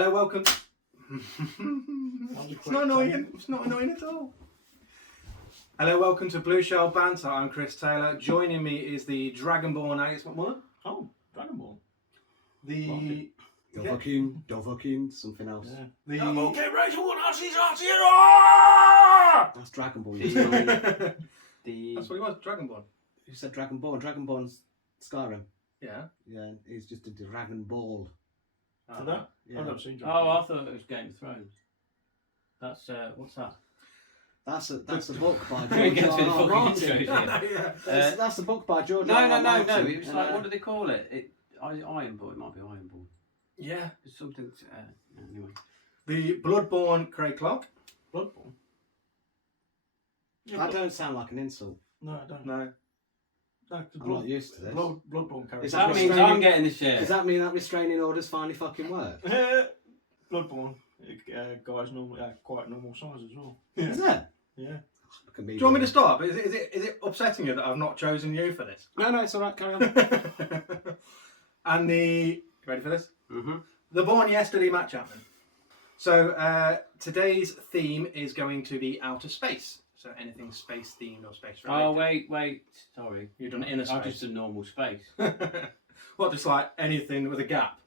Hello, welcome. It's not annoying. It's not annoying at all. Hello, welcome to Blue Shell Banter. I'm Chris Taylor. Joining me is the Dragonborn Alex McMullen. Oh, Dragonborn. The Dovahkiin, something else. Yeah. the That's Dragon Ball. That's what he was, Dragonborn. You said Dragon Ball. Dragonborn's Skyrim. Yeah. Yeah, he's just a Dragon Ball. For that? Yeah. I've never seen Oh, Dragonborn. I thought it was Game of Thrones. That's what's that? That's a book by We George get to the R. R. fucking Martin. intro here. Yeah. That's a book by George No. R. R. Martin. It was like, what do they call it? Ironborn. It might be Ironborn. Yeah. It's something. Anyway. The Bloodborne Craig Clark. Bloodborne? That don't sound like an insult. No, I don't. No. No, the I'm not used to this. Bloodborne character. Is That means restraining- I'm getting the shit. Does that mean that restraining orders finally fucking work? Bloodborne. Guy's normal, quite normal size as well. Is it? Yeah. Do you want me to start? Is it upsetting you that I've not chosen you for this? No, it's alright, carry on. And you ready for this? Mm-hmm. The Born Yesterday Matt Chapman. So today's theme is going to be outer space. So anything space themed or space related. Oh wait. Sorry. You've done inner space. Oh, just a normal space. What, just like anything with a gap?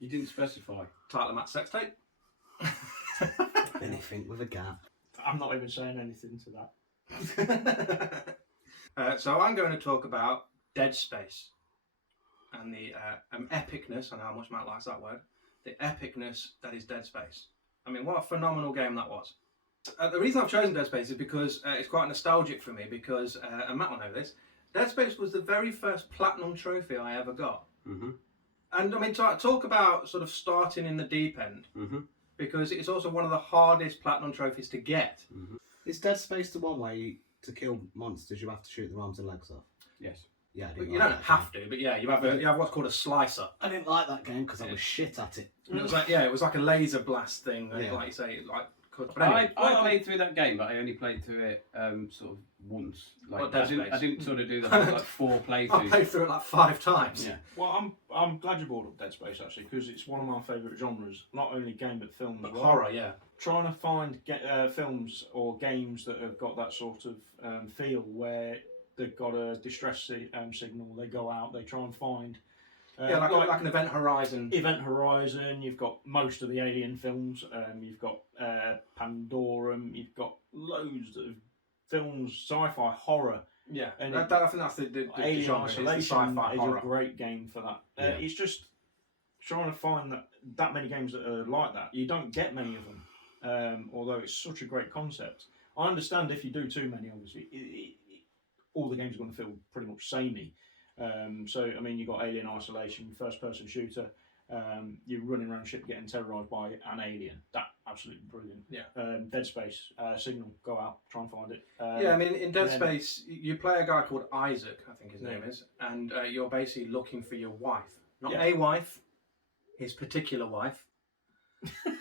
You didn't specify. Title of Matt's sex tape. Anything with a gap. I'm not even saying anything to that. So I'm going to talk about Dead Space and the epicness, and how much Matt likes that word, the epicness that is Dead Space. I mean, what a phenomenal game that was. The reason I've chosen Dead Space is because it's quite nostalgic for me because, and Matt will know this, Dead Space was the very first platinum trophy I ever got. Mm-hmm. And I mean, talk about sort of starting in the deep end, Mm-hmm. because it's also one of the hardest platinum trophies to get. Mm-hmm. Is Dead Space the one where to kill monsters you have to shoot their arms and legs off? Yes. Yeah, I But didn't you like don't that have game. to, but yeah, you have what's called a slicer. I didn't like that game because I was shit at it. And it was like, it was like a laser blast thing, Yeah. like you say, like. But anyway, I played through that game, but I only played through it sort of once. Like What, Dead I Space? didn't sort of do the whole like 4 I playthroughs. played through it like 5 times. Yeah. Well, I'm glad you brought up Dead Space actually, because it's one of my favourite genres. Not only game but film But as well. horror, yeah. Trying to find films or games that have got that sort of feel where they've got a distress signal. They go out, they try and find. Like an Event Horizon. Event Horizon. You've got most of the Alien films. You've got Pandorum. You've got loads of films, sci-fi horror. Yeah, And I think that's the Alien genre. It's the Isolation sci-fi is horror. a great game for that. Yeah. It's just trying to find that many games that are like that. You don't get many of them, although it's such a great concept. I understand if you do too many, obviously, all the games are going to feel pretty much samey. So, I mean, you've got Alien Isolation, first-person shooter. You're running around ship getting terrorised by an alien. That absolutely brilliant. Yeah. Dead Space, Signal, go out, try and find it. Yeah, I mean, in Dead then- Space, you play a guy called Isaac, I think his name Yeah. is, and you're basically looking for your wife. Not Yeah. a wife, his particular wife.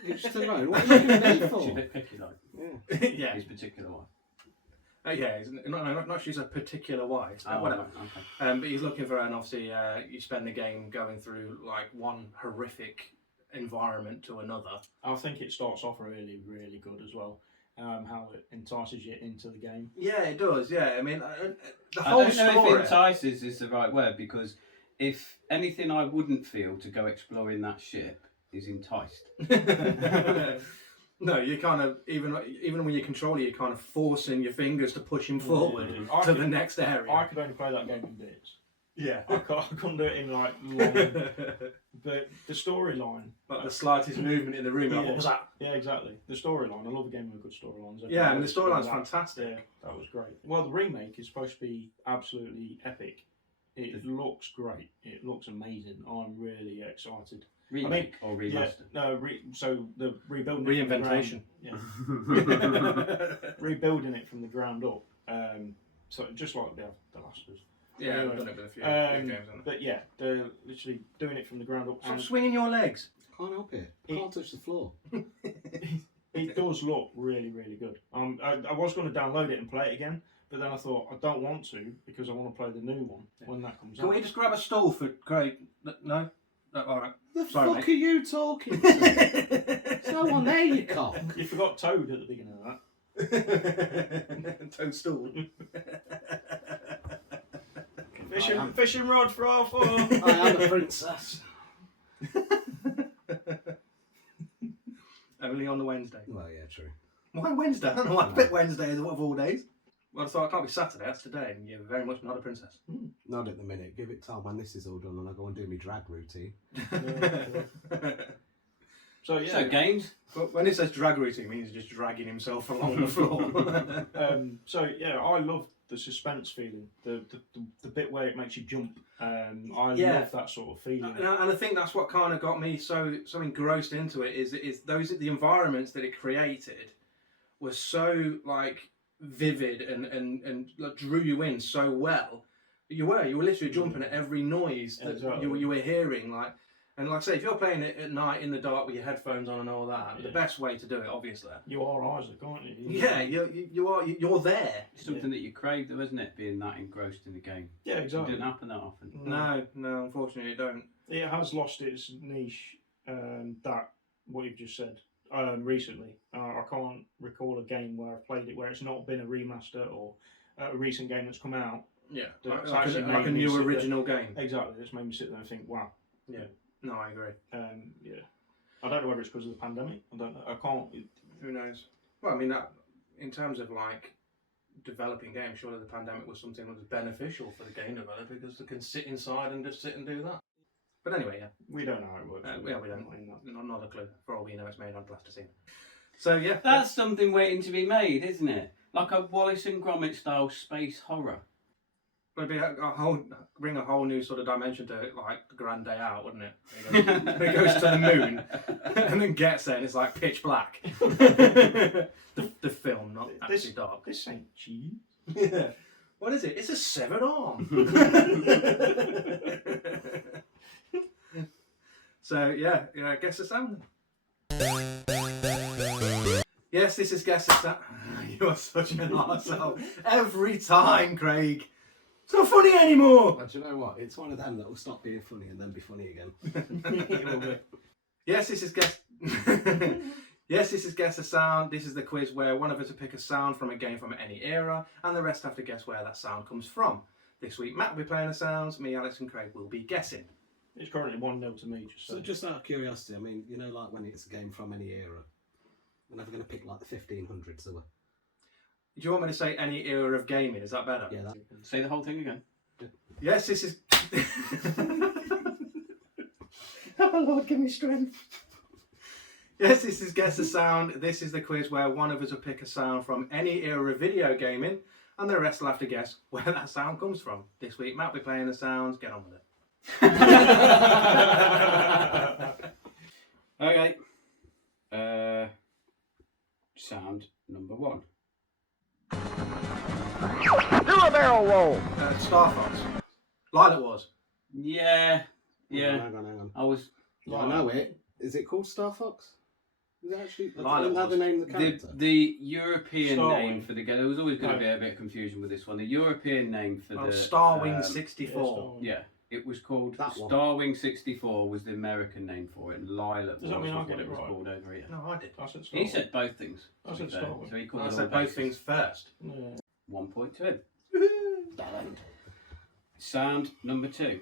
You're just alone. What are you doing there for? She's a bit picky, like Yeah. Yeah. his particular one. Yeah, not she's a particular wife, whatever. Okay. But he's looking for her, and obviously you spend the game going through like one horrific environment to another. I think it starts off really, really good as well. How it entices you into the game. Yeah, it does. Yeah, I mean, the I whole don't know story. if entices is the right word, because if anything I wouldn't feel to go exploring that ship is enticed. No, you kind of even when you control it, you're kind of forcing your fingers to push him forward I to could- the next area. I could only play that game in bits. Yeah, I couldn't do it in like long. But the storyline. like the slightest movement in the room. Like, Yeah. what was that? Yeah, exactly. The storyline. I love a game with good storylines. Yeah, I mean the storyline's That- fantastic. Yeah, that was great. Well, the remake is supposed to be absolutely epic. It looks great. It looks amazing. I'm really excited. Remake or Yeah, remaster? no, so the rebuilding Reinventation. It from the ground, yeah. Rebuilding it from the ground up. So just like the Last of Us. Yeah, Anyway, I've done it with a few games. Haven't But yeah, they're literally doing it from the ground up. I? Stop And swinging your legs. Can't help it. Can't touch the floor. it does look really, really good. I was going to download it and play it again, but then I thought I don't want to because I want to play the new one when that comes Can out. we just grab a stool for Craig? No? All right. The Sorry, fuck mate. are you talking to? There's no one there, you cock. You forgot Toad at the beginning of that. Toadstool. Fishing rod for half hour. I am a princess. Only on the Wednesday. Well, yeah, true. Why Wednesday? I don't know why I picked Wednesday of all days. Well, I thought it can't be Saturday, that's today, and you're very much not a princess. Not at the minute. Give it time when this is all done and I go and do my drag routine. So yeah, So games. But when it says drag routine, it means he's just dragging himself along the floor. so yeah, I love the suspense feeling, the bit where it makes you jump. I love that sort of feeling. And I think that's what kind of got me so engrossed into it. Is the environments that it created were so like vivid and like, drew you in so well. You were literally jumping at every noise that you were hearing, like. And like I say, if you're playing it at night in the dark with your headphones on and all that, the best way to do it, obviously. You are Isaac, aren't you? Yeah, you're there. It's something that you crave, though, isn't it? Being that engrossed in the game. Yeah, exactly. It doesn't happen that often. No, unfortunately, it don't. It has lost its niche. That what you've just said recently. I can't recall a game where I've played it where it's not been a remaster or a recent game that's come out. Yeah, That's like actually a made me new sit original game. Exactly. That's made me sit there and think, wow. Yeah. No, I agree. Yeah. I don't know whether it's because of the pandemic. I don't know. I can't. Who knows? Well, I mean, that in terms of like developing games, surely the pandemic was something that was beneficial for the game developer because they can sit inside and just sit and do that. But anyway, yeah. We don't know how it works. We don't. Not a clue. For all we know, it's made on plasticine. So yeah. That's something waiting to be made, isn't it? Like a Wallace and Gromit style space horror. Would be bring a whole new sort of dimension to it, like the Grand Day Out, wouldn't it? It goes to the moon and then gets there and it's like pitch black. the film, not actually dark. This ain't cheese. Yeah. What is it? It's a severed arm. So yeah, guess the sound. Yes, this is guess the sound. You are such an arsehole. Every time, Craig. It's not funny anymore. But you know what? It's one of them that will stop being funny and then be funny again. Yes, this is guess. Yes, this is guess the sound. This is the quiz where one of us will pick a sound from a game from any era, and the rest have to guess where that sound comes from. This week, Matt will be playing the sounds. Me, Alex, and Craig will be guessing. It's currently 1-0 to me. So just out of curiosity, I mean, you know, like when it's a game from any era, we're never going to pick like the 1500s, are we? Do you want me to say any era of gaming? Is that better? Yeah. Say the whole thing again. Yes, this is. Oh Lord, give me strength. Yes, this is Guess the Sound. This is the quiz where one of us will pick a sound from any era of video gaming, and the rest will have to guess where that sound comes from. This week, Matt will be playing the sounds. Get on with it. Okay. Sound number 1. Do a barrel roll. Star Fox. Lilac Wars. Yeah. Hang on. I was. Yeah, I know it. Is it called Star Fox? Is it actually? Lilac Isn't that the name of the character? The European Starwing. name for the game. There was always going to be a bit of confusion with this one. The European name for the Starwing 64. Yeah, it was called That one. Starwing 64 was the American name for it, and Lilac Does that Wars mean I was get what it it was right? called over here. No, I did. I said He said both things. I to said be fair. Starwing. So he called I it all said both bases. things first. Yeah. 1 point to him. Sound number 2.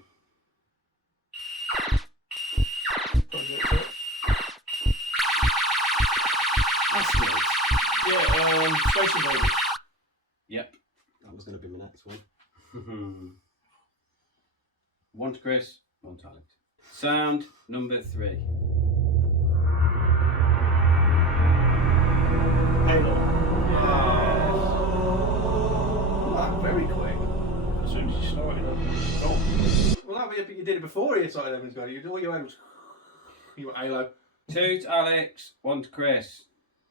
Asteroids. Yeah, Space Invaders. Yep. That was going to be my next one. 1 to Chris, 1 to Alex. Sound number 3. Halo. Wow, very quick. As soon as you started. Oh. Well, that you did it before you started having to go. All you had was you were Halo. 2 to Alex, 1 to Chris,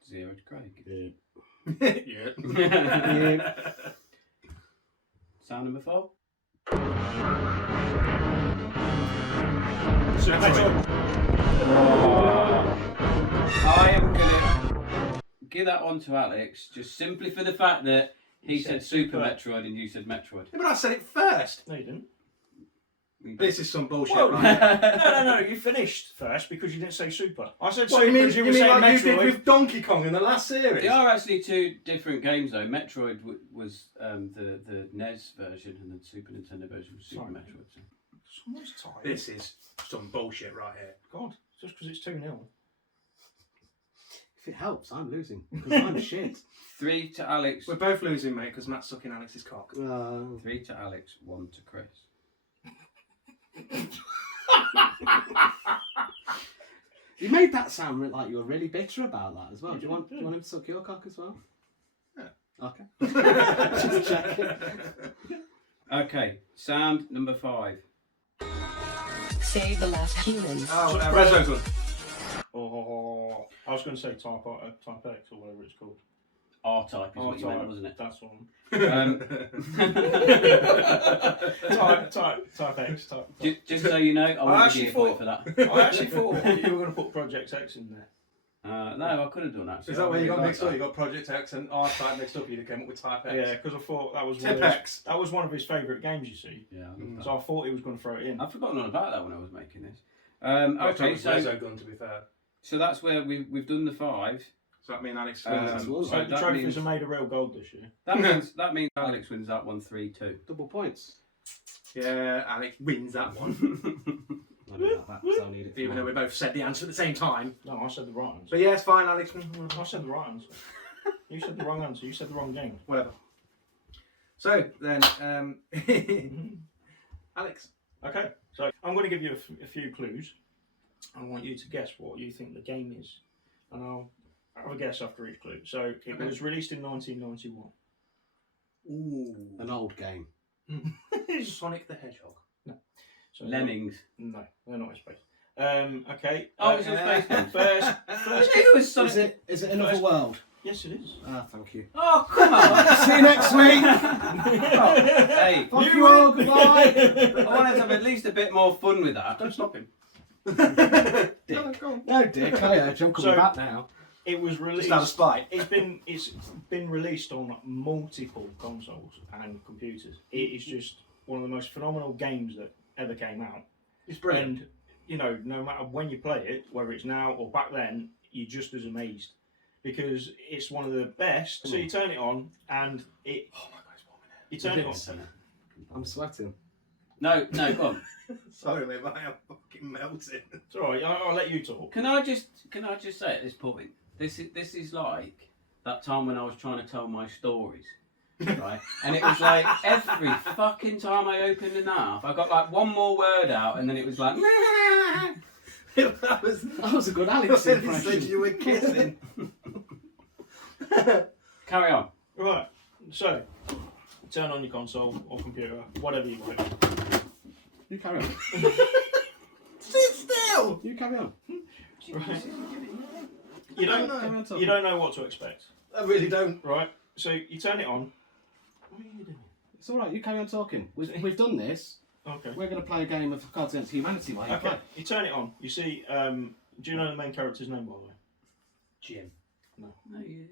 0 to Craig. Yeah. Yeah. Sound number 4. I am gonna give that one to Alex just simply for the fact that he said Super Metroid and you said Metroid. Yeah, but I said it first. No, you didn't. This is some bullshit. Well, right? no, you finished first because you didn't say super. I said What super you mean? because You were mean saying like you Metroid. did with Donkey Kong in the last series? They are actually two different games though. Metroid was the NES version, and the Super Nintendo version was Super Sorry. Metroid. So. Someone's tired. This is some bullshit right here. God, just because it's 2-0. If it helps, I'm losing because I'm shit. 3 to Alex. We're both losing, mate, because Matt's sucking Alex's cock. 3 to Alex, 1 to Chris. You made that sound like you were really bitter about that as well. Do you want him to suck your cock as well? Yeah. Okay. Just checking. Okay, sound number 5. Save the last human. Oh, Resogun. Oh, I was going to say Type X or whatever it's called. R-Type is what you meant, wasn't it? That's one. Type X. Just so you know, I won't give you a point for that. I actually thought you were going to put Project X in there. No, I could have done that. Is that where you got mixed up? You got Project X and R-Type mixed up, you came up with Type X. Yeah, because I thought that was Tip X. that was one of his favourite games, you see. Yeah, So I thought he was going to throw it in. I've forgotten all about that when I was making this. Okay, so Resogun, to be fair. So that's where we've done the 5. So that mean Alex So So the that trophies means- are made of real gold this year. That means Alex wins that one 3-2. Double points. Yeah, Alex wins that one. I do that because I'll need it. Even though we both said the answer at the same time. No, I said the right answer. But yeah, it's fine, Alex. I said the right answer. You said the wrong answer. You said the wrong game. Whatever. So then, Alex. Okay, so I'm going to give you a few clues. I want you to guess what you think the game is, and I'll have a guess after each clue. So it was released in 1991. Ooh. An old game. Sonic the Hedgehog. So Lemmings. No, they're not in space. Okay. Oh, it's in space then. First. It was Sonic. Is it another world? Yes, it is. Ah, thank you. Oh, come on. See you next week. Hey, Fuck you all. Goodbye. I want to have at least a bit more fun with that. Don't stop him. Dick. No, Dick. I urge. I'm coming So- back now. It was released. Just out of spite. It's been released on multiple consoles and computers. It is just one of the most phenomenal games that ever came out. It's brilliant. And you know, no matter when you play it, whether it's now or back then, you're just as amazed because it's one of the best. So you turn it on and it. Oh my god, it's warm in You turn it on. I'm sweating. No, go on. here. Sorry, mate, I am fucking melting. It's alright. I'll let you talk. Can I just say at this point, this is like that time when I was trying to tell my stories, right? And it was like every fucking time I opened an app, I got like one more word out, and then it was like. that was a good Alex when he impression. said you were kissing. Carry on. Right. So turn on your console or computer, whatever you want. You carry on. Sit still. You carry on. Right. I don't know. You don't know what to expect, I really don't. right? So you turn it on. What are you doing? It's all right. You carry on talking. We've done this. Okay. We're going to play a game of Cards Against Humanity while you Okay. play. You turn it on. You see. Do you know the main character's name, by the way? Jim. No,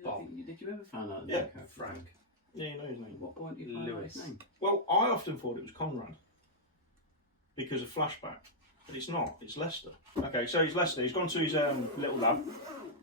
Bob. did you ever find out? Yeah. Frank. Yeah, you know his name. At what point did you find out his name? Well, I often thought it was Conrad because of flashback, but it's not. It's Lester. Okay, so he's Lester. He's gone to his little lab.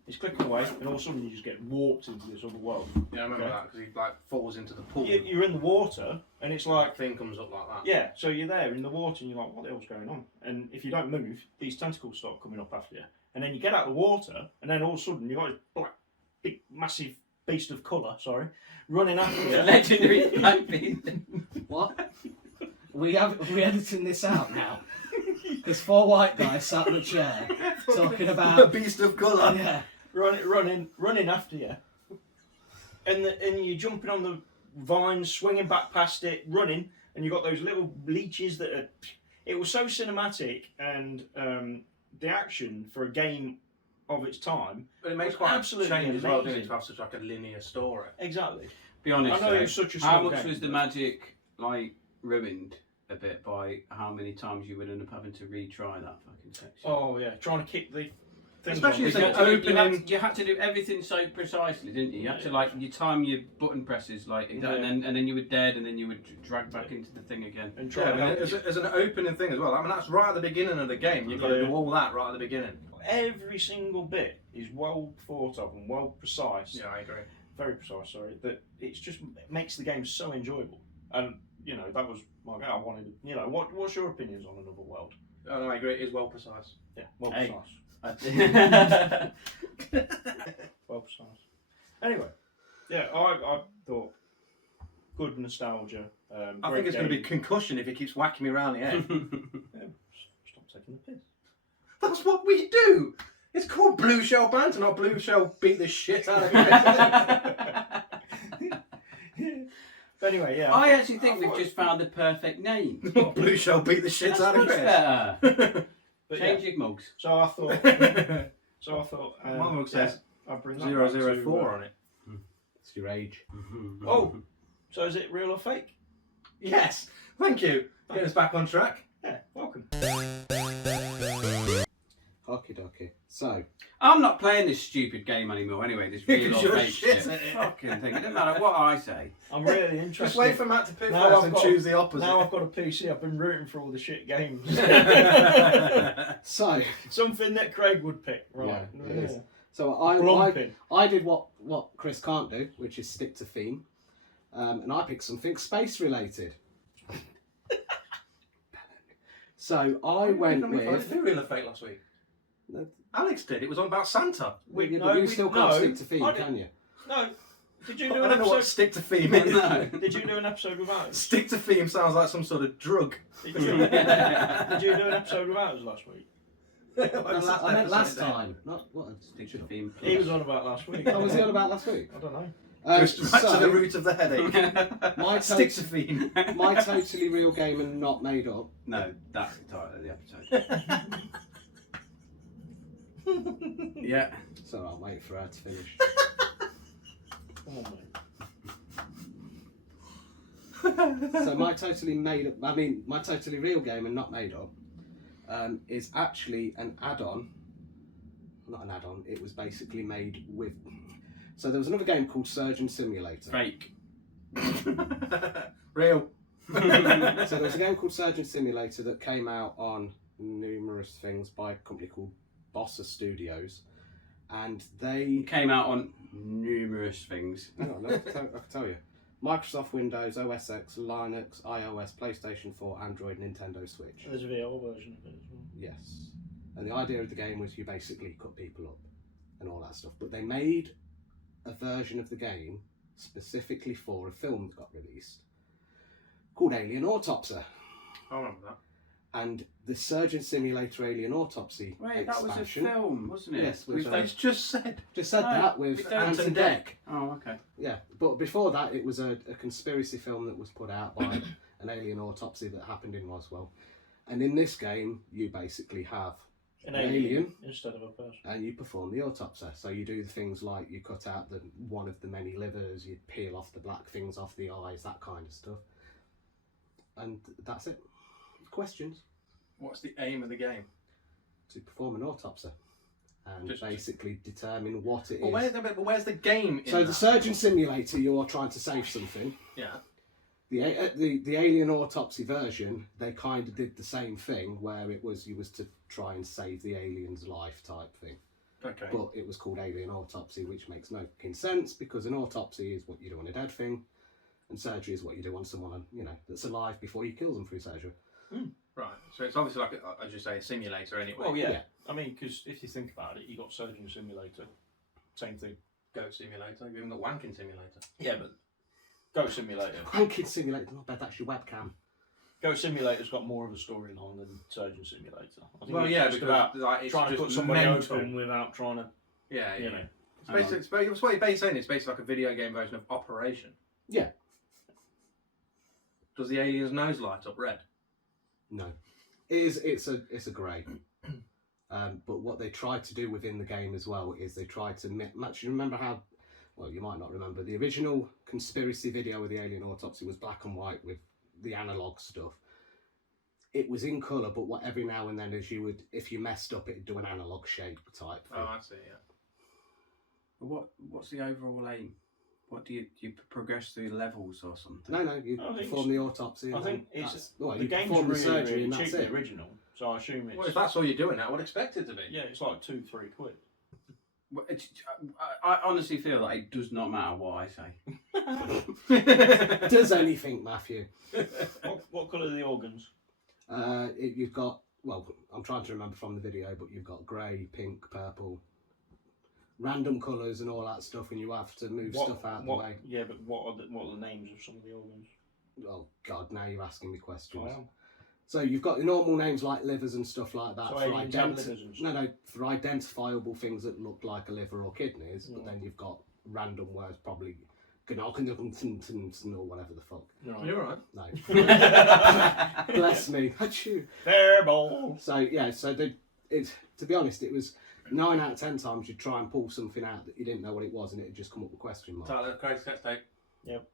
He's clicking away, and all of a sudden you just get warped into this other world. Yeah, I remember Okay. that because he like falls into the pool. You're in the water, and it's like, That thing comes up like that. yeah. So you're there in the water, and you're like, what the hell's going on? And if you don't move, these tentacles start coming up after you. And then you get out of the water, and then all of a sudden you've got this black, big, massive beast of colour, running after you. Legendary black beast. What? We editing this out now? There's 4 white guys sat in a chair talking A about. beast of colour. Yeah. running after you, and you're jumping on the vines, swinging back past it, running, and you got those little leeches that are. It was so cinematic, and the action for a game of its time. But it makes was quite absolutely a change as well, doesn't it, amazing. to have such like a linear story. Exactly. Be honest, I know though, it was such a how small much game, was the but- magic like ruined a bit by how many times you would end up having to retry that fucking section? Oh yeah, trying to kick the things. Especially on as it. an opening. You had to do everything so precisely, didn't you? You had to like you time your button presses like that, and then you were dead, and then you would drag back into the thing again. And try Yeah, and I mean, help as an opening thing as well. I mean, that's right at the beginning of the game. You've got to do all that right at the beginning. every single bit is well thought of and well precise. Yeah, I agree. Very precise, sorry. That it's just it makes the game so enjoyable. And you know that was like I wanted. You know what's your opinions on Another World? Oh, no, I agree. It is well precise. Yeah, well Hey. precise. Well precise. Anyway, yeah, I thought good nostalgia. I think it's going to be concussion if he keeps whacking me around the head. Stop taking the piss. That's what we do. It's called Blue Shell Banter, not Blue Shell beat the shit out of you. But anyway, yeah. I actually think we've just found the perfect name. Not Blue Shell beat the shit That's out of much Chris. better. But Change yeah, your mugs. so I thought. My mug says I'll bring that back to, 004 on it. It's your age. Oh, so is it real or fake? Yes, thank you. Get us back on track. Yeah, welcome. Okie dokie. So, I'm not playing this stupid game anymore anyway, this real Because or you're fake shit shit. at it. Fucking thing. It doesn't matter what I say. I'm really interested. Just wait for Matt to pick Now first I've and got- choose the opposite. Now I've got a PC. I've been rooting for all the shit games. so, Something that Craig would pick, right? Yeah, it is. so I Plumping. did what Chris can't do, which is stick to theme, and I picked something space related. So I went I with. did real or fake last week. No. Alex did. It was on about Santa. Wait, Yeah, no, but you we- still no, can't stick to theme, I didn't- can you? No. Did you I do an don't know what episode? stick to theme is. No. Did you do an episode without us? Stick to theme sounds like some sort of drug. Did you do an episode without us last week? I meant last time. Not what? Stick to theme. He was on about last week. Oh, was he on about last week? I don't know. Just right to the so, root of the headache. my, Stick to- to theme. my totally real game and not made up. No, that's the title of the episode. Yeah. So I'll wait for her to finish. Come on, mate. So my totally my totally real game and not made up is actually an add-on. Not an add-on. It was basically made with. So there was another game called Surgeon Simulator. Fake. Real. So there was a game called Surgeon Simulator that came out on numerous things by a company called Bossa Studios, and they Came out on numerous things. hang on, I can tell you. Microsoft Windows, OS X, Linux, iOS, PlayStation 4, Android, Nintendo Switch. There's a VR version of it as well. Yes. And the idea of the game was you basically cut people up and all that stuff. But they made a version of the game specifically for a film that got released called Alien Autopsy. I remember that. And the Surgeon Simulator Alien Autopsy Wait, that was a expansion. film, wasn't it? Yes, With with those- He's just said. Just said No, that with with Anton Deck. Oh, okay. Yeah, but before that, it was a conspiracy film that was put out by an alien autopsy that happened in Roswell. And in this game, you basically have An An alien alien. instead of a person. and you perform the autopsy. So you do the things like you cut out one of the many livers, you peel off the black things off the eyes, that kind of stuff. And that's it. Questions? What's the aim of the game? To perform an autopsy and Just- basically determine what it But is. where's the game in So the that? Surgeon Simulator, you are trying to save something. Yeah. The alien autopsy version, they kind of did the same thing, where it was you was to try and save the alien's life type thing. Okay. But it was called Alien Autopsy, which makes no fucking sense because an autopsy is what you do on a dead thing, and surgery is what you do on someone that's alive before you kill them through surgery. Right. So it's obviously like, as you say, a simulator anyway. Well, yeah. Yeah. I mean, because if you think about it, you got Surgeon Simulator. Same thing. Goat simulator. You've even got wanking simulator. Yeah, but Go Simulator. Wanking Simulator, not bad. That's your webcam. Go Simulator's got more of a storyline than Surgeon Simulator. I think Well, it's yeah, just because about like, it's trying to just put somebody mental. open without trying to, Yeah, yeah. you know. It's basically, it's what you're basically saying. It's basically like a video game version of Operation. Yeah. Does the alien's nose light up red? No, it's a grey. But what they tried to do within the game as well is they tried to match. You remember how? Well, you might not remember the original conspiracy video of the alien autopsy was black and white with the analog stuff. it was in colour, but what every now and then, as you would, if you messed up, it'd do an analog shape type thing. Oh, I see. Yeah. What's the overall aim? What do you progress through levels or something? No, you I think perform the autopsy. I think the you game's perform the really, surgery really and cheap, that's the it. original. So I assume it's Well, if that's all you're doing, I would expect it to be. yeah, it's like 2-3 quid. Well, I honestly feel like it does not matter what I say. Does anything, Matthew? What colour are the organs? You've got, well, I'm trying to remember from the video, but you've got grey, pink, purple, random colours and all that stuff, and you have to move stuff out of the way. Yeah, but what are the names of some of the organs? Oh God, now you're asking me questions. I am. So you've got the normal names like livers and stuff like that So for aliens have livers and stuff? no, for identifiable things that look like a liver or kidneys. But Yeah. then you've got random words, probably or whatever the fuck. Right. You're right. No, bless me. Achoo. Fair ball. So yeah, it's to be honest, it was 9 out of 10 times you'd try and pull something out that you didn't know what it was, and it'd just come up with question mark. Tyler, crazy sketch tape. Yep.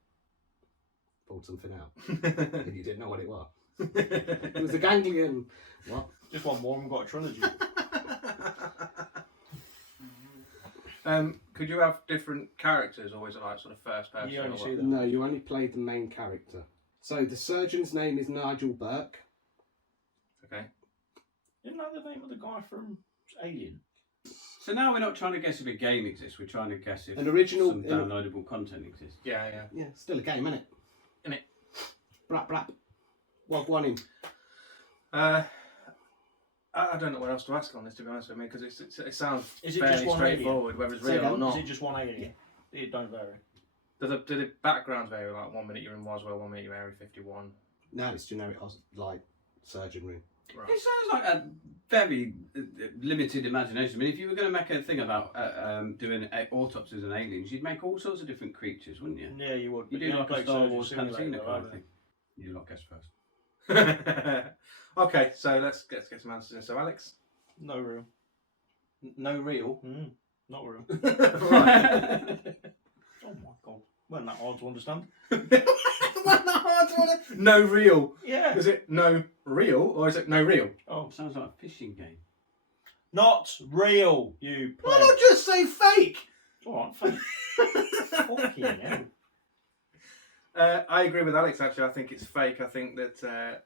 Pulled something out, and you didn't know what it was. It was a ganglion. What? Just one more and we've got a trilogy. Could you have different characters, or is it like sort of first person? You only or see what? that. No, you only played the main character. So the surgeon's name is Nigel Burke. Okay. Isn't that the name of the guy from Alien? So now we're not trying to guess if a game exists. We're trying to guess if An original- some downloadable content exists. Yeah, yeah. Yeah, still a game, innit? Innit? Brap brap. What one him? I don't know what else to ask on this, to be honest with me, because it sounds Is it fairly just one straightforward, whether it's Say real or again? not. Is it just one alien? It don't vary. Do the backgrounds vary? Like 1 minute you're in Roswell, 1 minute you're Area 51. No, it's generic, like surgeon room. Right. It sounds like a very limited imagination. I mean, if you were going to make a thing about doing autopsies on aliens, you'd make all sorts of different creatures, wouldn't you? Yeah, you would. You do Yeah, like a Blake Star Surgeon Wars Simulator, cantina kind haven't of thing. You lot guess first. Okay, so let's get some answers in. So, Alex? they? No real. No real. Not real. Right. Oh my god. Wasn't that hard to understand? Wasn't that hard to understand? No real. Yeah. Is it no real, or is it no real? Oh, Sounds like a fishing game. not real, you Why pleb. not just say fake? Alright, fake. Fucking hell. I agree with Alex, actually. I think it's fake. I think that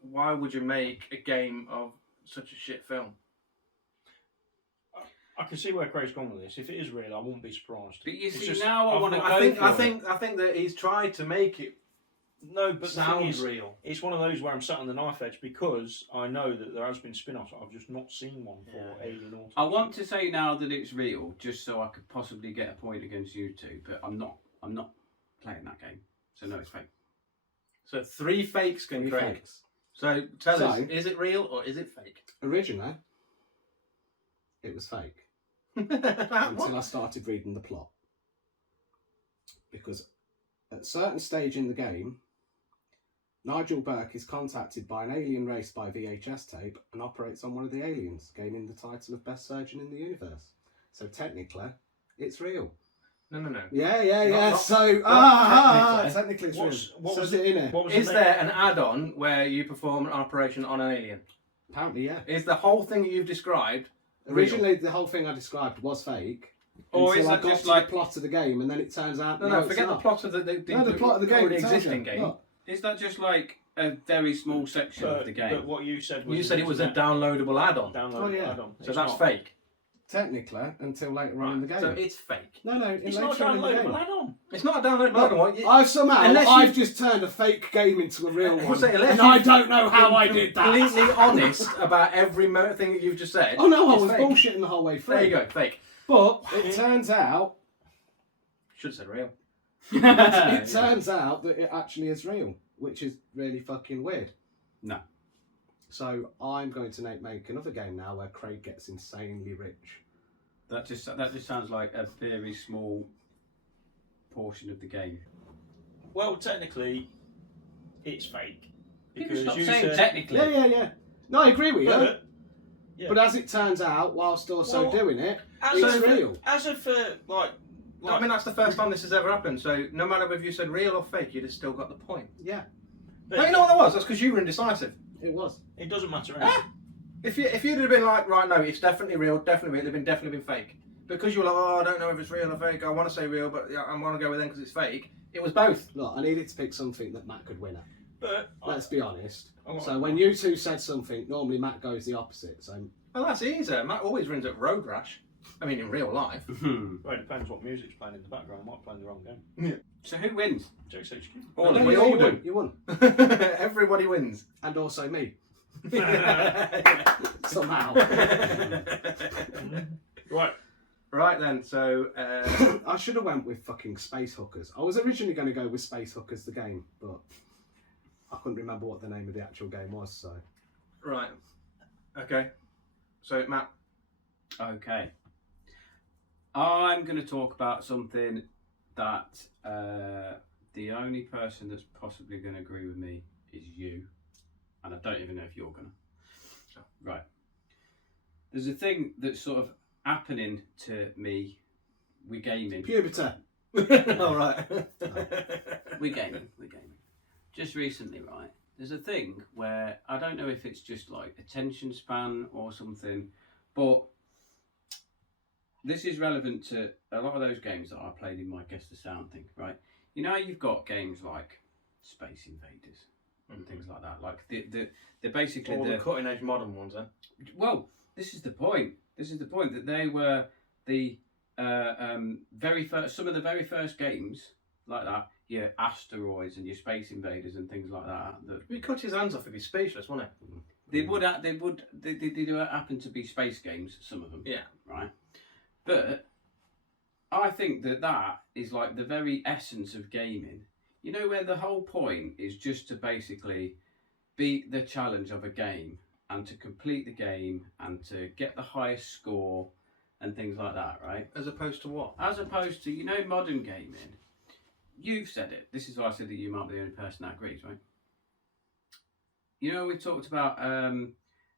why would you make a game of such a shit film? I can see where Craig's gone with this. If it is real, I won't be surprised. But you It's see, just- now I want to go I think for it. I think that he's tried to make it No, but the thing sound is, real. it's one of those where I'm sat on the knife edge because I know that there has been spin-offs. I've just not seen one for Yeah. Alien Autopsy. I want to say now that it's real, just so I could possibly get a point against you two, but I'm not playing that game. So no, it's fake. So 3 fakes, can Three Craig. fakes. So tell us, So- is it real or is it fake? Originally, it was fake. What? Until I started reading the plot. Because at a certain stage in the game, Nigel Burke is contacted by an alien race by VHS tape and operates on one of the aliens, gaining the title of best surgeon in the universe. So technically, it's real. No. Yeah. Not So, technically it's real. What Says was it in here. What was Is the there an add-on where you perform an operation on an alien? Apparently, yeah. Is the whole thing you've described real? Originally, the whole thing I described was fake. Or until is I that got just to like- the plot of the game, and then it turns out No, it's forget the not. plot of the No, the plot of the game. already it tells existing you. game. Look, Is that just like a very small section of the game? But what you said was You said it was a downloadable add-on, download. Oh, yeah. add-on. so It's that's not. fake. technically, until later on in the game. So it's fake. No, It's not a later on in the downloadable game. add-on. It's not a downloadable Look, add-on. What? I've Unless just turned a fake game into a real I one, say, unless and you've I don't know how I did that. Completely honest about every thing that you've just said. Oh no, I it's was fake. bullshitting the whole way through. There you go, fake. But it turns out, Should have said real. it turns out that it actually is real, which is really fucking weird. No. So I'm going to make another game now where Craig gets insanely rich. That just sounds like a very small portion of the game. Well, technically, it's fake. People stop you saying said- technically. Yeah. No, I agree with you. But, yeah. But as it turns out, whilst also Well, doing it, as it's of- real. As of like I mean, that's the first time this has ever happened. So no matter whether you said real or fake, you'd have still got the point. Yeah. but- No, you know what that was? That's because you were indecisive. It was. It doesn't matter. If you'd have been like, right, no, it's definitely real, definitely real, they've definitely been fake. Because you were like, oh, I don't know if it's real or fake. I want to say real, but yeah, I want to go with them because it's fake. It was both. Look, I needed to pick something that Matt could win at. But Let's be honest. I want- So when you two said something, normally Matt goes the opposite. So Well, that's easy. Matt always wins at Road Rash. I mean, in real life. Well, it depends what music's playing in the background. I might play the wrong game. So who wins? JXHQ. All No, we you all won, do. You won. Everybody wins. And also me. Somehow. Right. Right then, so I should have went with fucking Space Hookers. I was originally going to go with Space Hookers, the game, but I couldn't remember what the name of the actual game was, so... right, okay. So Matt, Okay. I'm going to talk about something that the only person that's possibly going to agree with me is you. And I don't even know if you're going to. Right. There's a thing that's sort of happening to me with gaming. Puberty. all right. We're gaming. Just recently, right, there's a thing where I don't know if it's just like attention span or something, but this is relevant to a lot of those games that I played in my Guess the Sound thing, right? You know, you've got games like Space Invaders and things like that. Like they're basically All the cutting edge modern ones, then. well, this is the point. This is the point that they were the very first, some of the very first games like that. Your Asteroids and your Space Invaders and things like that. He cut his hands off if he's speechless, wouldn't They do happen to be space games. Some of them. Yeah. Right. But I think that is like the very essence of gaming. You know, where the whole point is just to basically beat the challenge of a game and to complete the game and to get the highest score and things like that, right? As opposed to what? As opposed to, you know, modern gaming. You've said it. This is why I said that you might be the only person that agrees, right? You know, we talked about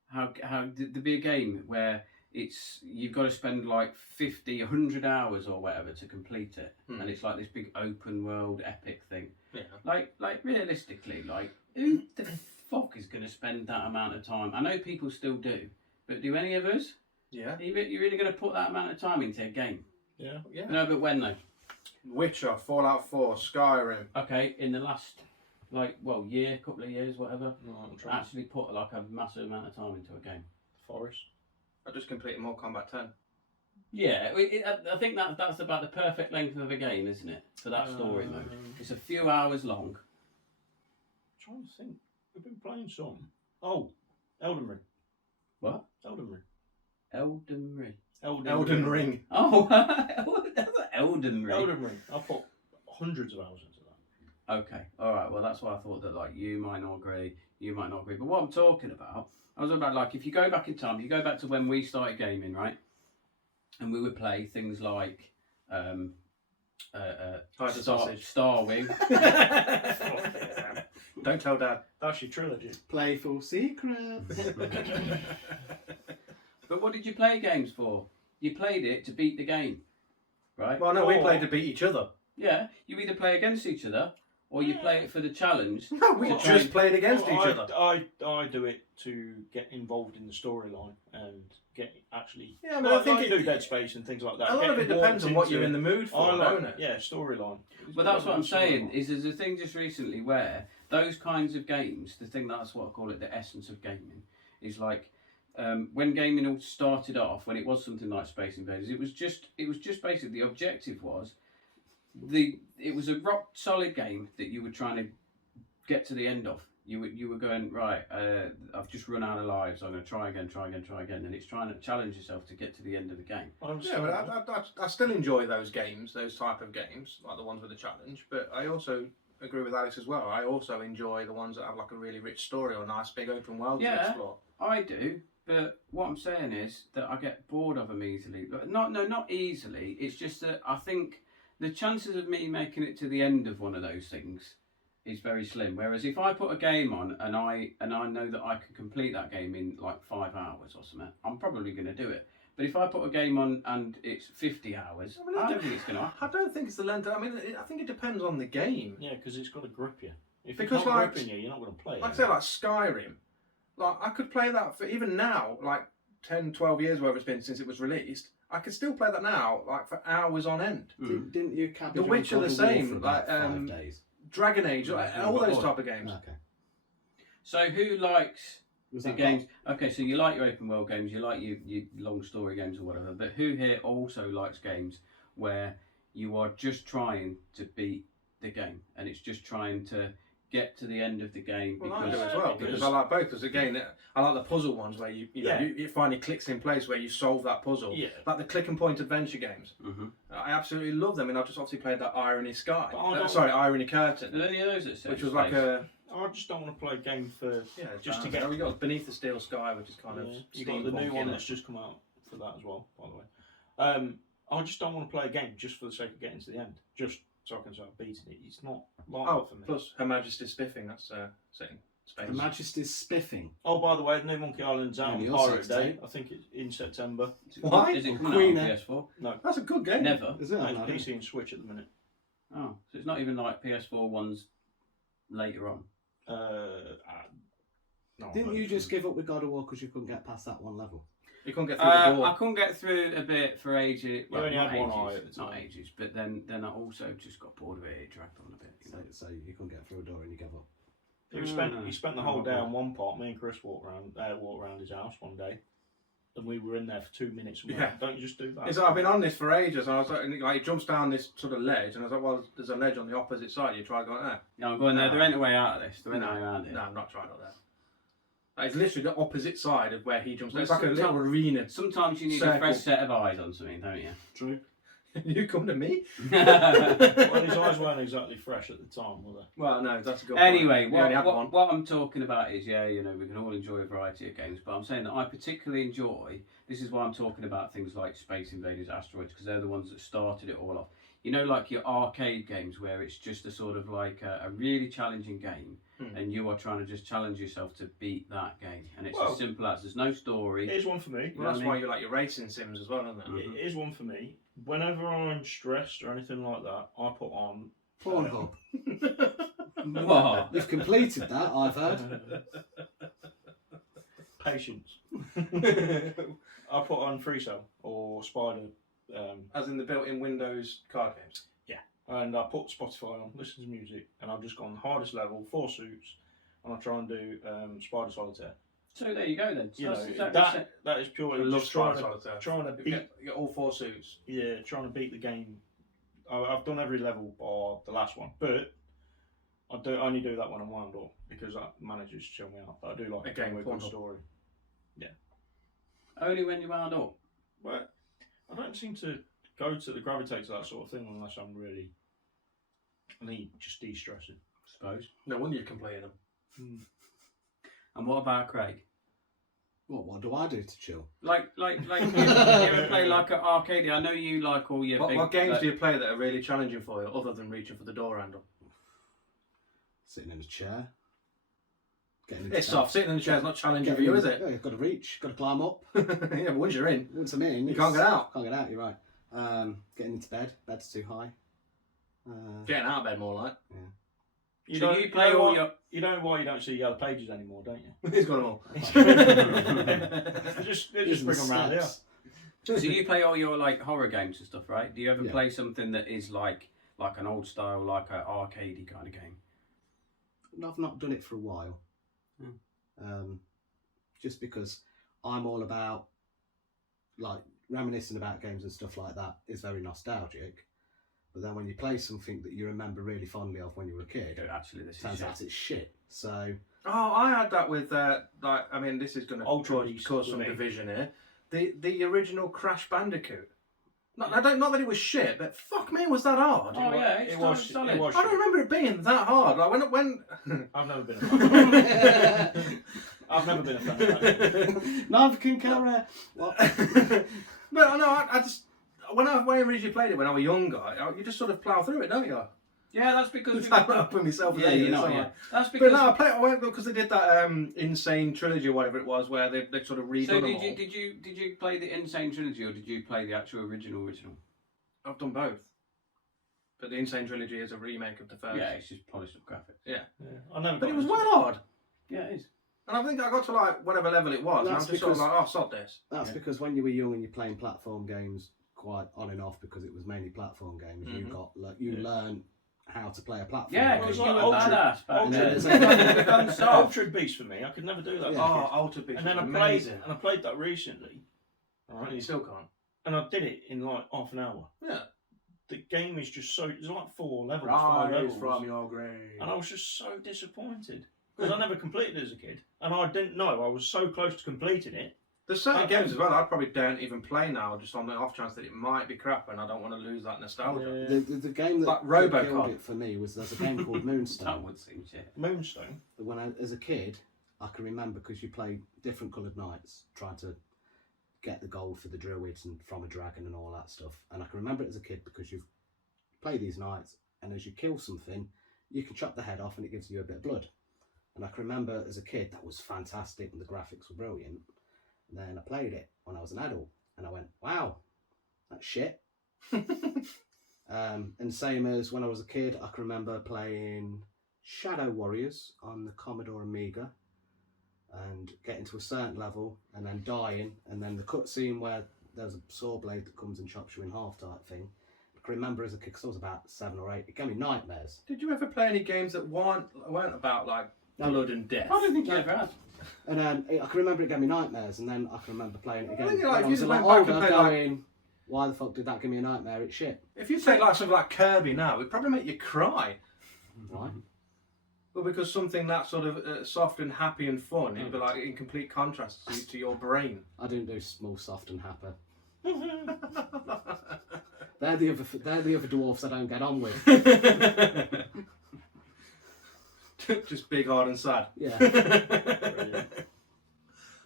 how there'd be a game where you've got to spend like 50, 100 hours or whatever to complete it, and it's like this big open world epic thing. Yeah. Like realistically, like who the fuck is going to spend that amount of time? I know people still do, but do any of us? Yeah. You're really going to put that amount of time into a game? Yeah. Yeah. No, but when though? Witcher, Fallout 4, Skyrim. Okay, in the last year, couple of years, whatever. Right, I'm trying. Actually put like a massive amount of time into a game. Forest. I just completed Mortal Kombat 10. Yeah, I think that's about the perfect length of a game, isn't it? For that story mode. It's a few hours long. Trying to think. We've been playing some. Oh, Elden Ring. What? Elden Ring. Elden Ring. Elden Ring. Oh, that's an Elden Ring. Elden Ring. I put hundreds of hours into that. Okay, alright, well that's why I thought that like you might not agree, you might not agree. But what I'm talking about, I was about like if you go back in time, you go back to when we started gaming, right? And we would play things like Star Wing. Don't tell Dad. That's your trilogy. Playful Secrets. But what did you play games for? You played it to beat the game, right? Well, no, we played to beat each other. Yeah, you either play against each other or you play it for the challenge. No, we to just try played against each other. I do it to get involved in the storyline and get actually. Yeah, but I think I do Dead Space and things like that. A lot of it depends on what you're in the mood for, I don't like, it? yeah, storyline. Well, that's what I'm saying. Is there's a thing just recently where those kinds of games, that's what I call it, the essence of gaming, is like when gaming all started off, when it was something like Space Invaders, it was just basically the objective was it was a rock solid game that you were trying to get to the end of. You were going right. I've just run out of lives. I'm going to try again, and it's trying to challenge yourself to get to the end of the game. Yeah, but I still enjoy those games, those type of games, like the ones with the challenge. But I also agree with Alex as well. I also enjoy the ones that have like a really rich story or a nice big open world to explore. I do. But what I'm saying is that I get bored of them easily. Not easily. It's just that I think the chances of me making it to the end of one of those things is very slim. Whereas if I put a game on and I know that I can complete that game in like 5 hours or something, I'm probably going to do it. But if I put a game on and it's 50 hours, I don't think it's going to happen. I don't think it's the length. I mean, I think it depends on the game. Yeah, because it's got to grip you. If Because it's not like- gripping you, you're not going to play it. Like I say, like Skyrim. Like, I could play that for even now, like 10, 12 years, whatever it's been since it was released. I could still play that now, like for hours on end. Didn't you cabbage The on Witcher God the of War same, for about like, 5 days? Dragon Age, like, all those type of games. Okay. So who likes Was the that games? Okay, so you like your open world games, you like your long story games or whatever, but who here also likes games where you are just trying to beat the game and it's just trying to get to the end of the game? Well, I do as well, because I like both. Because again, I like the puzzle ones where you know, it finally clicks in place where you solve that puzzle. Yeah. Like the click and point adventure games. I absolutely love them, and I've just obviously played that Irony Sky. Irony Curtain. Are there any of those that say which was like a. I just don't want to play a game for just to there get. we got Beneath the Steel Sky, which is kind of. You got the new one that's just come out for that as well, by the way. I just don't want to play a game just for the sake of getting to the end, just so I can start beating it. It's not like that for me. Plus Her Majesty's Spiffing. That's setting space. Her Majesty's Spiffing. Oh, by the way, the new Monkey Island's out on Pirate Day. I think it's in September. Why? Is it coming out on PS4? No, that's a good game. Never. Is it? no, it's PC and Switch at the minute. Oh, so it's not even like PS4 ones later on. No, Didn't you just give up with God of War because you couldn't get past that one level? You couldn't get through the door. I couldn't get through a bit for ages. Well, only not had one ages, eye at the not time. ages, but then I also just got bored of it. It dragged on a bit. You know? So you couldn't get through a door and you gave up. He spent the whole day on one part. Me and Chris walked around his house one day, and we were in there for 2 minutes. And we went, don't you just do that? It's like, I've been on this for ages, and I was like, he jumps down this sort of ledge, and I was like, well, there's a ledge on the opposite side. You try going there. No, I'm going there. There ain't a way out of this. There ain't a way around it. No, I'm not trying up there. It's literally the opposite side of where he jumps down. It's Well, like a little arena. Sometimes you need a fresh set of eyes on something, don't you? True. You come to me? Well, his eyes weren't exactly fresh at the time, were they? Well, no, that's a good Anyway, point. what I'm talking about is, you know, we can all enjoy a variety of games, but I'm saying that I particularly enjoy, this is why I'm talking about things like Space Invaders, Asteroids, because they're the ones that started it all off. You know, like your arcade games where it's just a sort of like a really challenging game, and you are trying to just challenge yourself to beat that game, and it's as simple as there's no story. Here's one for me. Well, that's why you like your racing sims as well, isn't it? It is one for me. Whenever I'm stressed or anything like that, I put on Pornhub. What? You've completed that, I've heard. Patience. I put on Free Cell or Spider. As in the built-in Windows card games. Yeah. And I put Spotify on, listen to music, and I've just gone hardest level, 4 suits, and I try and do Spider Solitaire. So there you go then. So You know, exactly that is purely I love just trying Spider to Solitaire. beat. You get all 4 suits. Yeah, trying to beat the game. I've done every level bar the last one, but I only do that when I'm wound up because that manages to chill me out. But I do like Again, a good Pornhub. story. Yeah. only when you wound up. But I don't seem to gravitate to that sort of thing unless I'm really. I need just de-stressing. I suppose. No wonder you're complaining them. And what about Craig? What do I do to chill? Like you ever play like an arcade? I know you like all your big... What games do you play that are really challenging for you, other than reaching for the door handle? Sitting in a chair. It's soft. Sitting in the chair is not challenging for you, is it? Yeah, you've got to reach, got to climb up. Yeah, but once you're in, Once I'm in, you can't get out. Can't get out, you're right. Getting into bed, bed's too high. Getting out of bed more like. You So don't, you play know all what- your... You know why you don't see yellow pages anymore, don't you? He's got them all. They just bring them around here. So you play all your like horror games and stuff, right? Do you ever Yeah. play something that is like an old style, like an arcadey kind of game? I've not done it for a while. Just because I'm all about like reminiscing about games and stuff like that is very nostalgic. But then when you play something that you remember really fondly of when you were a kid, Actually, this turns is out it's shit. So Oh, I had that with this is going to Ultra cause some Beast. division here. The original Crash Bandicoot. Not that it was shit, but fuck me, was that hard? Oh yeah, It was. solid. I don't remember it being that hard. Like when I've never been a fan. I've never been a fan of that. neither can Kara. What? But I know I just when I originally played it when I was younger, you just sort of plough through it, don't you? Yeah, that's because I put up with myself. yeah, you know, yeah. That's But because. no, I went because they did that Insane trilogy or whatever it was, where they sort of redone So them did all. you play the Insane trilogy or did you play the actual original? I've done both. But the Insane trilogy is a remake of the first. Yeah, it's just polished up graphics. Yeah. I never. But got it was into well hard. Yeah, it is. And I think I got to like whatever level it was, and I'm just sort of like, oh, sod this. That's because when you were young and you're playing platform games quite on and off, because it was mainly platform games, you learn how to play a platform. Yeah, game. because Well, you were Ultra- badass back Ultra- then. Ultra Beast for me. I could never do that. Yeah. Oh, Altered Beast And then was I amazing. played that recently. All And you right. still can't. And I did it in like half an hour. Yeah. The game is just so. There's like 4 levels, 5 levels. your grave. And I was just so disappointed. Because I never completed it as a kid. And I didn't know I was so close to completing it. There's certain games as well I probably don't even play now, just on the off chance that it might be crap, and I don't want to lose that nostalgia. The game that, Like that Robocop. killed it for me was there's a game called That Moonstone. would seem shit. Moonstone. When as a kid, I can remember because you played different coloured knights, trying to get the gold for the druids and from a dragon and all that stuff. And I can remember it as a kid because you play these knights, and as you kill something, you can chop the head off and it gives you a bit of blood. And I can remember as a kid that was fantastic and the graphics were brilliant. And then I played it when I was an adult, and I went, "Wow, that's shit." And same as when I was a kid, I can remember playing Shadow Warriors on the Commodore Amiga and getting to a certain level and then dying, and then the cutscene where there's a saw blade that comes and chops you in half type thing. I can remember as a kid, because I was about 7 or 8, it gave me nightmares. Did you ever play any games that weren't about like blood and death? I don't think you ever had. And I can remember it gave me nightmares, and then I can remember playing it again. think, When like, I if was you a went lot back and older, played, like- going, why the fuck did that give me a nightmare? It's shit. If you take like something like Kirby now, it'd probably make you cry. Right? Well, because something that sort of soft and happy and fun, it'd be like in complete contrast to your brain. I don't do small, soft, and happy. They're the other dwarfs I don't get on with. Just big, hard, and sad. Yeah. Brilliant.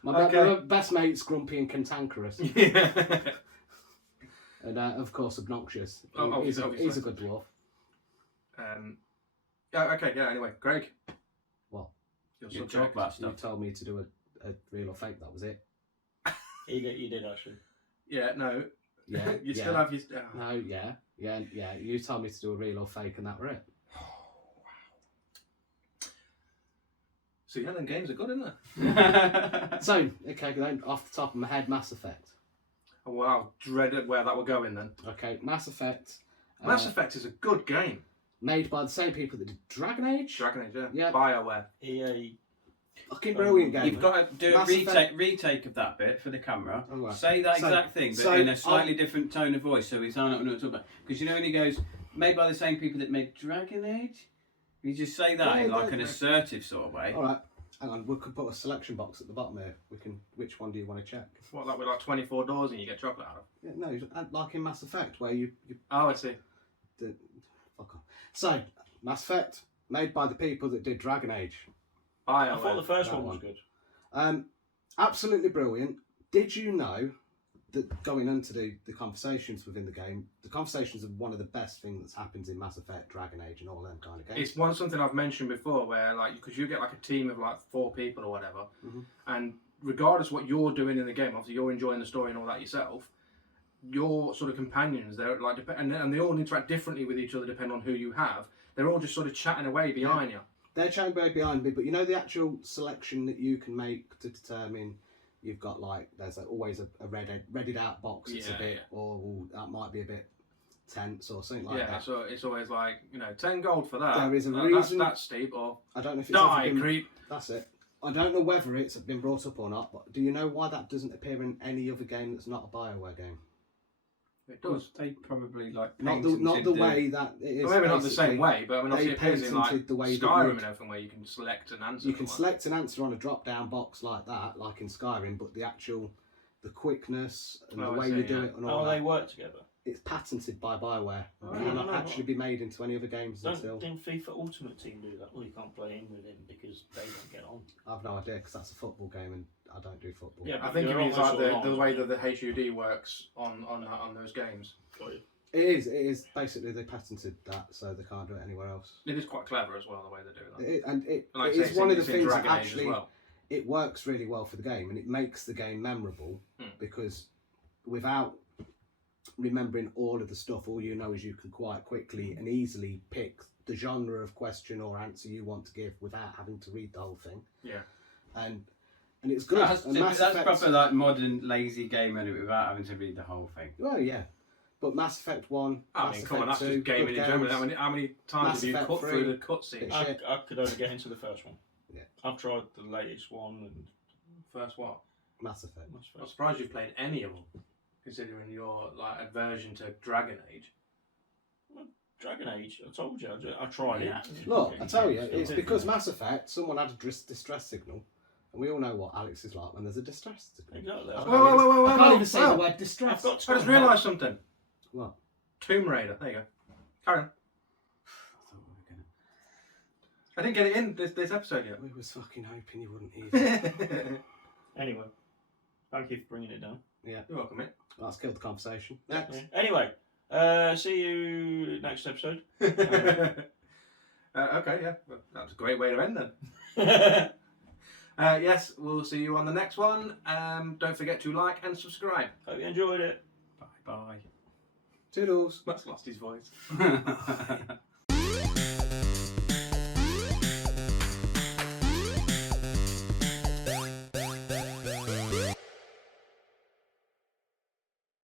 My best mate's grumpy and cantankerous, Yeah. and of course obnoxious. Oh, He's a obviously. good dwarf. Yeah. Okay. Yeah. Anyway, Greg. What? Your You subject. talk about You stuff. told me to do a real or fake. That was it. You did actually. Yeah. No. Yeah. You yeah. still have your. No. Yeah. You told me to do a real or fake, and that were it. So yeah, then games are good, isn't they? So okay, then off the top of my head, Mass Effect. Oh, wow, dreaded where that were going then. Okay, Mass Effect. Mass Effect is a good game. Made by the same people that did Dragon Age. Dragon Age, yeah. Yeah. BioWare. EA. Fucking brilliant game. You've got to do a Mass Effect- retake of that bit for the camera. All right. Say that So- exact thing, but so in a slightly different tone of voice, so we sound like we know what we're talking about. Because you know when he goes, made by the same people that made Dragon Age? You just say that Yeah, in like yeah, an yeah. assertive sort of way. All right. Hang on, we could put a selection box at the bottom here. We can. Which one do you want to check? What, like with like 24 doors and you get chocolate out of? Yeah, no, like in Mass Effect, where you Oh, I see. fuck off. So, Mass Effect, made by the people that did Dragon Age. I thought the BioWare. first That one was one. good. Absolutely brilliant. Did you know that going into the conversations within the game, the conversations are one of the best things that's happens in Mass Effect, Dragon Age, and all them kind of games? It's something I've mentioned before where like, because you get like a team of like 4 people or whatever, and regardless what you're doing in the game, obviously you're enjoying the story and all that yourself, your sort of companions, they're like, and they all interact differently with each other depending on who you have. They're all just sort of chatting away behind you. They're chatting way behind me, but you know the actual selection that you can make to determine. You've got like there's always a redded out box. It's a Yeah, bit, yeah. or that might be a bit tense or something like Yeah, that. so it's always like, 10 gold for that. There is a That- reason- That's steep, or I don't know if it's die, ever been, creep. That's it. I don't know whether it's been brought up or not, but do you know why that doesn't appear in any other game that's not a BioWare game? It does. They probably like Not the patented way that it is. Well, maybe not the same basically. way, but I mean, obviously it they appears in like patented the way that Skyrim you'd- and everything where you can select an answer. You can or select an answer on a drop-down box like that, like in Skyrim, but the quickness and Oh, the I way see, you do yeah. it and all Oh, they that, work together. it's patented by BioWare. Oh, It will no, not no, actually be made into any other games until... Didn't FIFA Ultimate Team do that? Well, you can't play in with him because they don't get on. I've no idea, because that's a football game and I don't do football. Yeah, I think it You're means almost like all the on, way aren't that the HUD works on those games. Got you. It is basically they patented that, so they can't do it anywhere else. It is quite clever as well the way they do that. It And like is I say, one of the it's in things that Dragon Age actually as well. it works really well for the game, and it makes the game memorable because without remembering all of the stuff, all you know is you can quite quickly and easily pick the genre of question or answer you want to give without having to read the whole thing. Yeah. and it's good. That's, And that's proper like modern lazy game edit without having to read the whole thing. Well, yeah, but Mass Effect 1. I Mass mean, come on, Effect that's 2, just gaming good in general. games. How many times Mass have you Effect cut 3. through the cutscene? Yeah. I could only get into the first one. Yeah. I've tried the latest one and First what? Mass Effect. I'm surprised you've played any of them, considering your like aversion to Dragon Age. Dragon Age. I told you. I tried it. Look, I tell you, it's because Mass Effect, someone had a distress signal, and we all know what Alex is like when there's a distress signal. Exactly. I can't even say the word distress. I've got I just realised something. What? Tomb Raider. There you go. Carry on. I didn't get it in this episode yet. We was fucking hoping you wouldn't either. Anyway, thank you for bringing it down. Yeah. You're welcome, mate. That's killed the conversation. Next. Yeah. Anyway, see you next episode. Okay, yeah. Well, that's a great way to end then. Yes, we'll see you on the next one. Don't forget to like and subscribe. Hope you enjoyed it. Bye bye. Toodles. Matt's lost his voice.